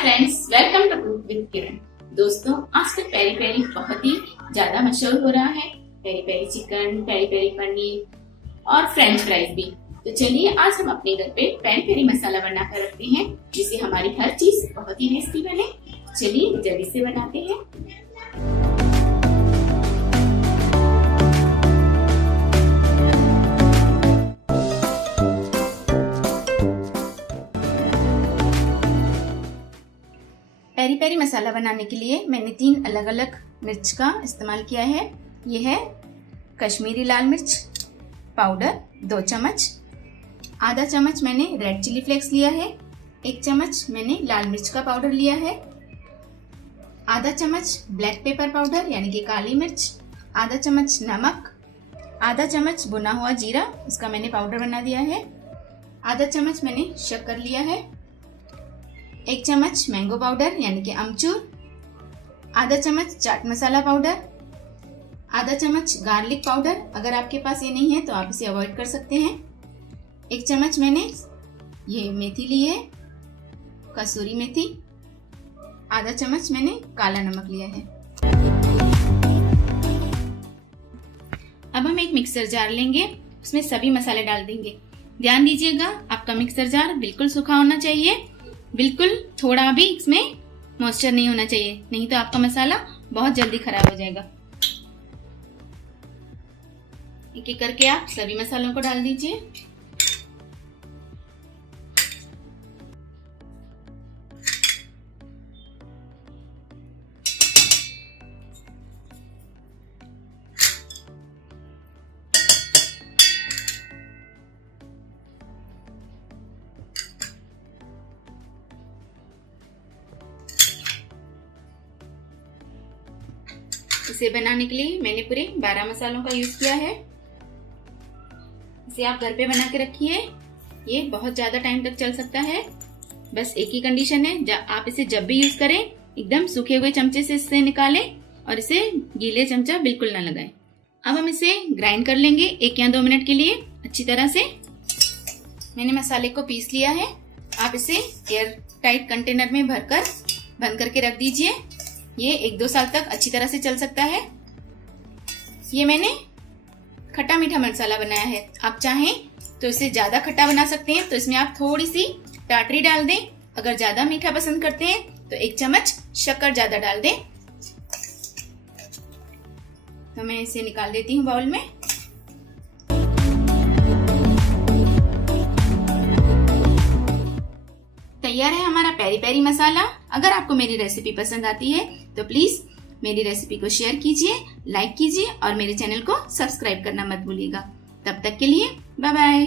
Friends, welcome to cook with Kiran. दोस्तों, आजकल peri peri बहुत ही ज्यादा मशहूर हो रहा है। Peri peri chicken, peri peri paneer और फ्रेंच फ्राइज भी। तो चलिए आज हम अपने घर पे पेरी पेरी मसाला बनाकर रखते हैं, जिससे हमारी हर चीज बहुत ही टेस्टी बने। चलिए जल्दी से बनाते हैं। पेरी पेरी मसाला बनाने के लिए मैंने 3 अलग अलग मिर्च का इस्तेमाल किया है। ये है कश्मीरी लाल मिर्च पाउडर 2 चम्मच, आधा चम्मच मैंने रेड चिली फ्लेक्स लिया है, 1 चम्मच मैंने लाल मिर्च का पाउडर लिया है, आधा चम्मच ब्लैक पेपर पाउडर यानी कि काली मिर्च, आधा चम्मच नमक, आधा चम्मच भुना हुआ जीरा, इसका मैंने पाउडर बना दिया है, आधा चम्मच मैंने शक्कर लिया है, 1 चम्मच मैंगो पाउडर यानी कि अमचूर, आधा चम्मच चाट मसाला पाउडर, आधा चम्मच गार्लिक पाउडर। अगर आपके पास ये नहीं है तो आप इसे अवॉइड कर सकते हैं। 1 चम्मच मैंने ये मेथी ली है, कसूरी मेथी, आधा चम्मच मैंने काला नमक लिया है। अब हम एक मिक्सर जार लेंगे, उसमें सभी मसाले डाल देंगे। ध्यान दीजिएगा, आपका मिक्सर जार बिल्कुल सूखा होना चाहिए, बिल्कुल थोड़ा भी इसमें मॉइस्चर नहीं होना चाहिए, नहीं तो आपका मसाला बहुत जल्दी खराब हो जाएगा। एक एक करके आप सभी मसालों को डाल दीजिए। इसे बनाने के लिए मैंने पूरे 12 मसालों का यूज किया है। इसे आप घर पे बना के रखिए, ये बहुत ज्यादा टाइम तक चल सकता है। बस एक ही कंडीशन है, आप इसे जब भी यूज करें एकदम सूखे हुए चमचे से इसे निकालें और इसे गीले चमचा बिल्कुल ना लगाएं। अब हम इसे ग्राइंड कर लेंगे 1 या 2 मिनट के लिए अच्छी तरह से। मैंने मसाले को पीस लिया है। आप इसे एयर टाइट कंटेनर में भरकर बंद करके रख दीजिए, ये 1-2 साल तक अच्छी तरह से चल सकता है। ये मैंने खट्टा मीठा मसाला बनाया है। आप चाहें तो इसे ज्यादा खट्टा बना सकते हैं, तो इसमें आप थोड़ी सी टाटरी डाल दें। अगर ज्यादा मीठा पसंद करते हैं तो 1 चम्मच शक्कर ज्यादा डाल दें। तो मैं इसे निकाल देती हूँ बाउल में। तैयार है हमारा पेरी पेरी मसाला। अगर आपको मेरी रेसिपी पसंद आती है तो प्लीज मेरी रेसिपी को शेयर कीजिए, लाइक कीजिए और मेरे चैनल को सब्सक्राइब करना मत भूलिएगा। तब तक के लिए बाय बाय।